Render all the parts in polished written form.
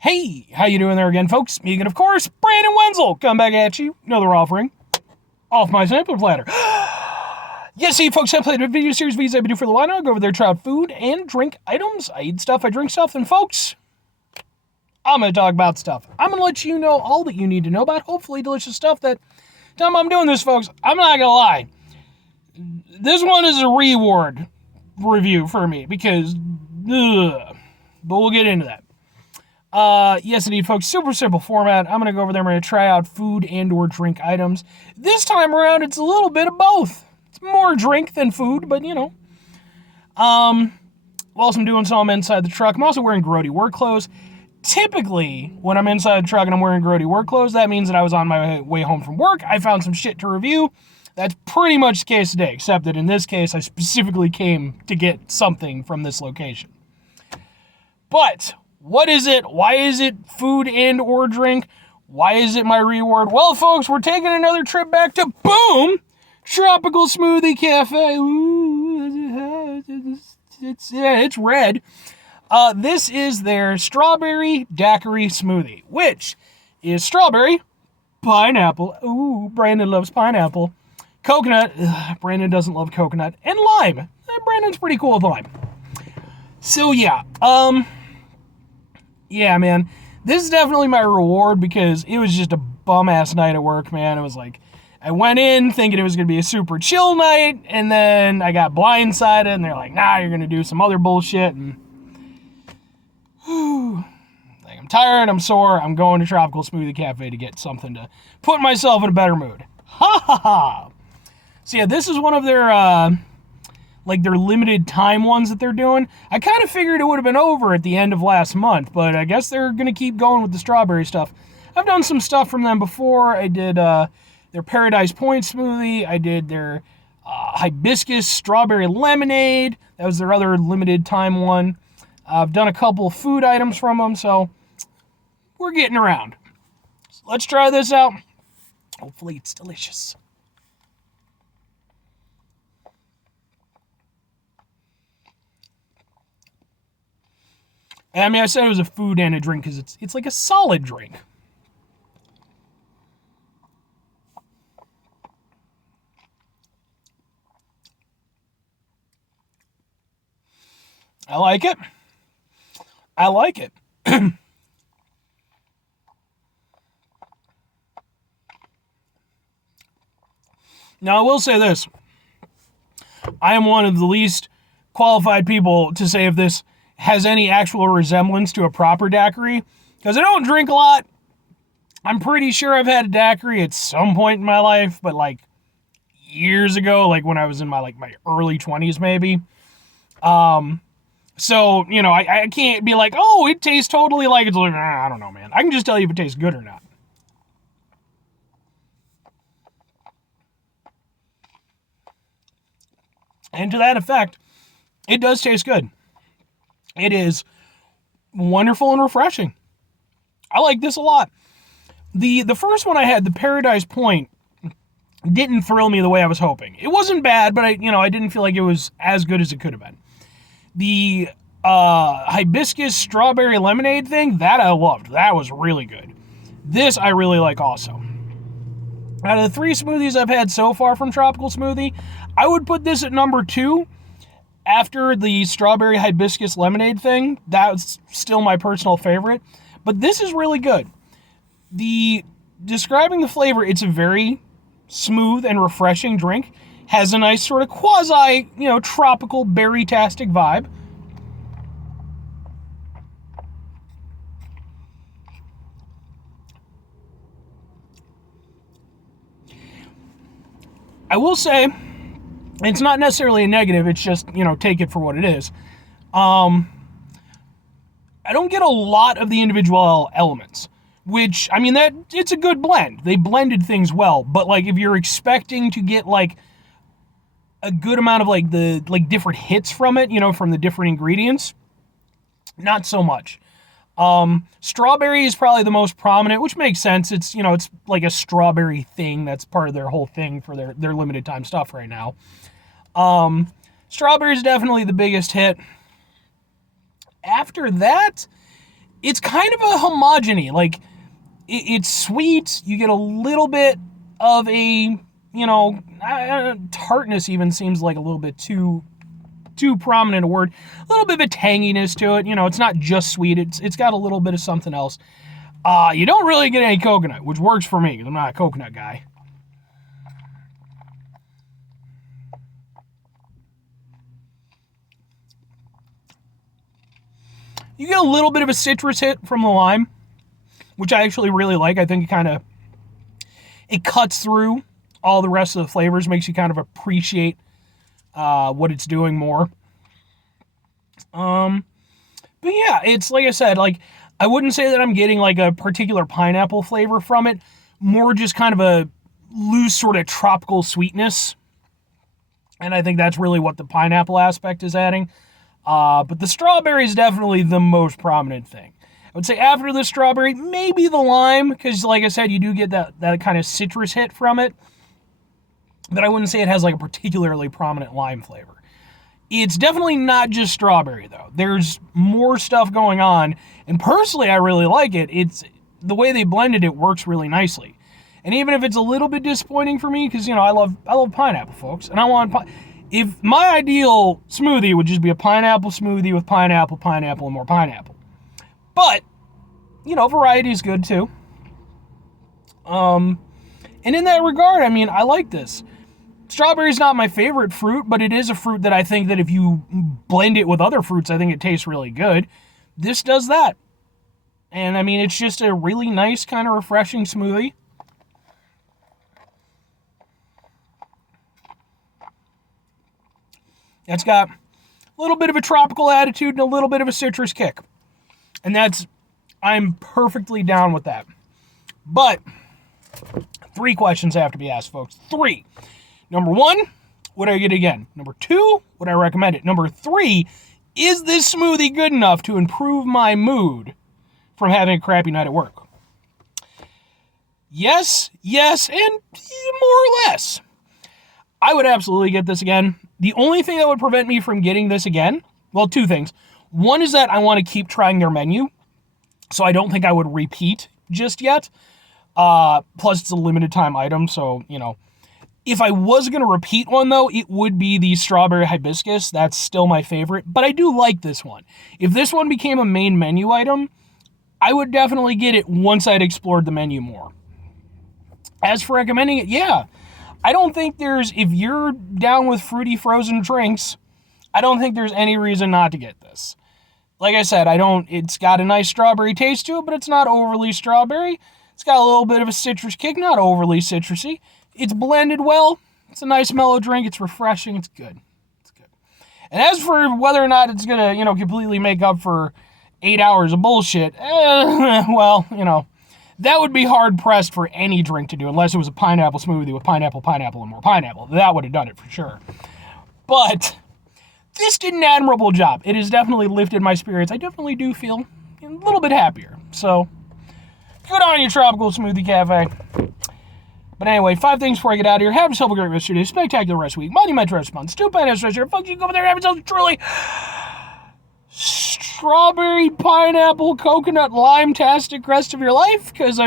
Hey, how you doing there again, folks? Me again, of course, Brandon Wenzel. Come back at you. Another offering off my sampler platter. Yes, see, folks, I played a video series videos I've been doing for a while now. I go over there, try out food and drink items. I eat stuff, I drink stuff, and folks, I'm going to talk about stuff. I'm going to let you know all that you need to know about hopefully delicious stuff that time I'm doing this, folks, I'm not going to lie. This one is a reward review for me because, but we'll get into that. Yes, indeed, folks. Super simple format. I'm going to go over there. I'm going to try out food and or drink items. This time around, it's a little bit of both. It's more drink than food, but, you know. Whilst I'm doing so, I'm inside the truck. I'm also wearing grody work clothes. Typically, when I'm inside the truck and I'm wearing grody work clothes, that means that I was on my way home from work. I found some shit to review. That's pretty much the case today, except that in this case, I specifically came to get something from this location. But what is it? Why is it food and or drink? Why is it my reward? Well, folks, we're taking another trip back to, boom, Tropical Smoothie Cafe. Ooh, it's red. This is their strawberry daiquiri smoothie, which is strawberry, pineapple. Ooh, Brandon loves pineapple. Coconut. Ugh, Brandon doesn't love coconut. And lime. Brandon's pretty cool with lime. So, yeah. Yeah, man, this is definitely my reward because it was just a bum-ass night at work, man. It was like, I went in thinking it was going to be a super chill night, and then I got blindsided, and they're like, nah, you're going to do some other bullshit, and whew, like, I'm tired, I'm sore, I'm going to Tropical Smoothie Cafe to get something to put myself in a better mood. Ha ha ha! So yeah, this is one of their, their limited time ones that they're doing. I kind of figured it would have been over at the end of last month, but I guess they're going to keep going with the strawberry stuff. I've done some stuff from them before. I did their Paradise Point smoothie. I did their hibiscus strawberry lemonade. That was their other limited time one. I've done a couple food items from them, so we're getting around. So let's try this out. Hopefully it's delicious. I mean, I said it was a food and a drink because it's like a solid drink. I like it. I like it. Now, I will say this. I am one of the least qualified people to say if this has any actual resemblance to a proper daiquiri, because I don't drink a lot. I'm pretty sure I've had a daiquiri at some point in my life, but like years ago, like when I was in my early 20s maybe. So, you know, I can't be like, oh, it tastes totally like it's like, I don't know, man. I can just tell you if it tastes good or not. And to that effect, it does taste good. It is wonderful and refreshing. I like this a lot. The first one I had, the Paradise Point, didn't thrill me the way I was hoping. It wasn't bad, but I didn't feel like it was as good as it could have been. The hibiscus strawberry lemonade thing, that I loved. That was really good. This I really like also. Out of the 3 smoothies I've had so far from Tropical Smoothie, I would put this at number 2. After the strawberry hibiscus lemonade thing, that's still my personal favorite. But this is really good. Describing the flavor, it's a very smooth and refreshing drink. Has a nice sort of quasi, tropical berry-tastic vibe. I will say, it's not necessarily a negative, it's just, take it for what it is. I don't get a lot of the individual elements, which, I mean, it's a good blend. They blended things well, but, if you're expecting to get, a good amount of, the different hits from it, from the different ingredients, not so much. Strawberry is probably the most prominent, which makes sense. It's, it's like a strawberry thing. That's part of their whole thing for their limited time stuff right now. Strawberry is definitely the biggest hit. After that, it's kind of a homogeny. Like, it's sweet. You get a little bit of a, tartness even seems like a little bit too prominent a word. A little bit of a tanginess to it. It's not just sweet. It's got a little bit of something else. You don't really get any coconut, which works for me because I'm not a coconut guy. You get a little bit of a citrus hit from the lime, which I actually really like. I think it cuts through all the rest of the flavors, makes you kind of appreciate what it's doing more. But yeah, it's like I said, like, I wouldn't say that I'm getting like a particular pineapple flavor from it, more just kind of a loose sort of tropical sweetness. And I think that's really what the pineapple aspect is adding. But the strawberry is definitely the most prominent thing. I would say after the strawberry, maybe the lime, because like I said, you do get that kind of citrus hit from it. But I wouldn't say it has like a particularly prominent lime flavor. It's definitely not just strawberry, though. There's more stuff going on, and personally, I really like it. It's the way they blended it works really nicely. And even if it's a little bit disappointing for me, because I love pineapple, folks, and I want if my ideal smoothie would just be a pineapple smoothie with pineapple, and more pineapple. But variety is good too. And in that regard, I like this. Strawberry is not my favorite fruit, but it is a fruit that I think that if you blend it with other fruits, I think it tastes really good. This does that. And it's just a really nice, kind of refreshing smoothie. It's got a little bit of a tropical attitude and a little bit of a citrus kick. And I'm perfectly down with that. But 3 questions have to be asked, folks. 3. Number 1, would I get it again? Number 2, would I recommend it? Number 3, is this smoothie good enough to improve my mood from having a crappy night at work? Yes, and more or less. I would absolutely get this again. The only thing that would prevent me from getting this again, well, 2 things. One is that I want to keep trying their menu, so I don't think I would repeat just yet. Plus, it's a limited time item, so, If I was going to repeat one, though, it would be the strawberry hibiscus. That's still my favorite, but I do like this one. If this one became a main menu item, I would definitely get it once I'd explored the menu more. As for recommending it, yeah. I don't think if you're down with fruity frozen drinks, I don't think there's any reason not to get this. Like I said, it's got a nice strawberry taste to it, but it's not overly strawberry. It's got a little bit of a citrus kick, not overly citrusy. It's blended well. It's a nice mellow drink. It's refreshing. It's good. And as for whether or not it's going to, completely make up for 8 hours of bullshit, well, that would be hard-pressed for any drink to do, unless it was a pineapple smoothie with pineapple, and more pineapple. That would have done it for sure. But this did an admirable job. It has definitely lifted my spirits. I definitely do feel a little bit happier. So, good on you, Tropical Smoothie Cafe. But anyway, 5 things before I get out of here. Have yourself a great rest of your day. Spectacular rest of the week. Monumental response. Stupid rest of your day. Folks, you go over there and have yourself truly strawberry, pineapple, coconut, lime-tastic rest of your life? Because,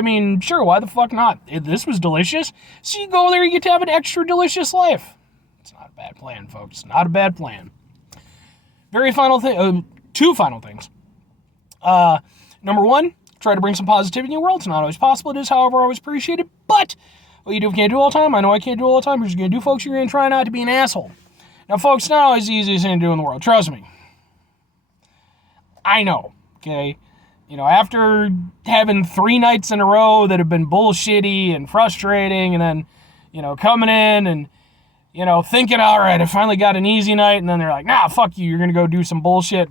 sure, why the fuck not? This was delicious. So you go there, you get to have an extra delicious life. It's not a bad plan, folks. Not a bad plan. Very final thing. 2 final things. Number 1, try to bring some positivity in your world. It's not always possible. It is, however, always appreciated. But what you do can't do all the time. I know I can't do all the time. Here's what you're going to do, folks. You're going to try not to be an asshole. Now, folks, it's not always the easiest thing to do in the world. Trust me. I know, okay? After having 3 nights in a row that have been bullshitty and frustrating, and then, coming in and, thinking, all right, I finally got an easy night, and then they're like, nah, fuck you, you're going to go do some bullshit.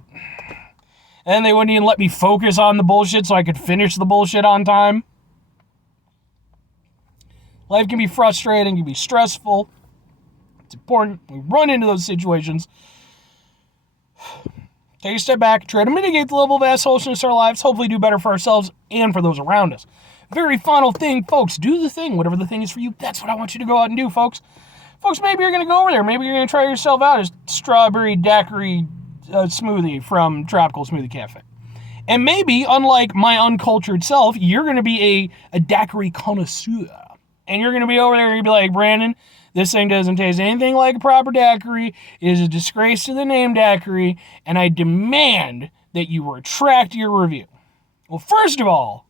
And then they wouldn't even let me focus on the bullshit so I could finish the bullshit on time. Life can be frustrating, can be stressful. It's important we run into those situations. Take a step back, try to mitigate the level of assholeness in our lives, hopefully do better for ourselves and for those around us. Very final thing, folks, do the thing, whatever the thing is for you. That's what I want you to go out and do, folks. Folks, maybe you're going to go over there. Maybe you're going to try yourself out a strawberry daiquiri smoothie from Tropical Smoothie Cafe. And maybe, unlike my uncultured self, you're going to be a daiquiri connoisseur. And you're going to be over there and you're going to be like, Brandon, this thing doesn't taste anything like a proper daiquiri. It is a disgrace to the name daiquiri, and I demand that you retract your review. Well, first of all,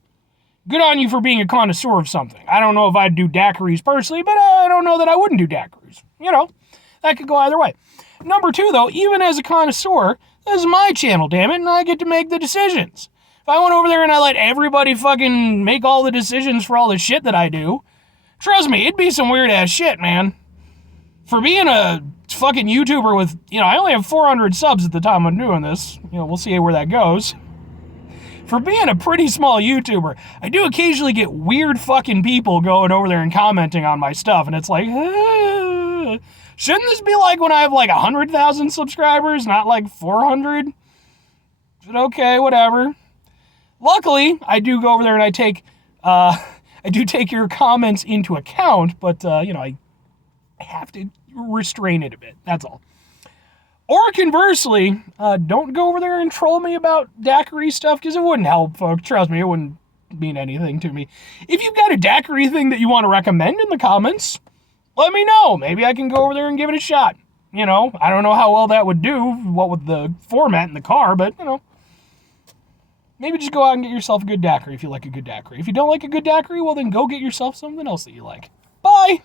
good on you for being a connoisseur of something. I don't know if I'd do daiquiris personally, but I don't know that I wouldn't do daiquiris. You know, that could go either way. Number two, though, even as a connoisseur, this is my channel, damn it, and I get to make the decisions. If I went over there and I let everybody fucking make all the decisions for all the shit that I do, trust me, it'd be some weird-ass shit, man. For being a fucking YouTuber with, I only have 400 subs at the time I'm doing this. We'll see where that goes. For being a pretty small YouTuber, I do occasionally get weird fucking people going over there and commenting on my stuff, and it's like, shouldn't this be like when I have like 100,000 subscribers, not like 400? But okay, whatever. Luckily, I do go over there and I do take your comments into account, but, I have to restrain it a bit. That's all. Or conversely, don't go over there and troll me about daiquiri stuff, because it wouldn't help, folks. Trust me, it wouldn't mean anything to me. If you've got a daiquiri thing that you want to recommend in the comments, let me know. Maybe I can go over there and give it a shot. I don't know how well that would do, what with the format in the car, but, maybe just go out and get yourself a good daiquiri if you like a good daiquiri. If you don't like a good daiquiri, well then go get yourself something else that you like. Bye!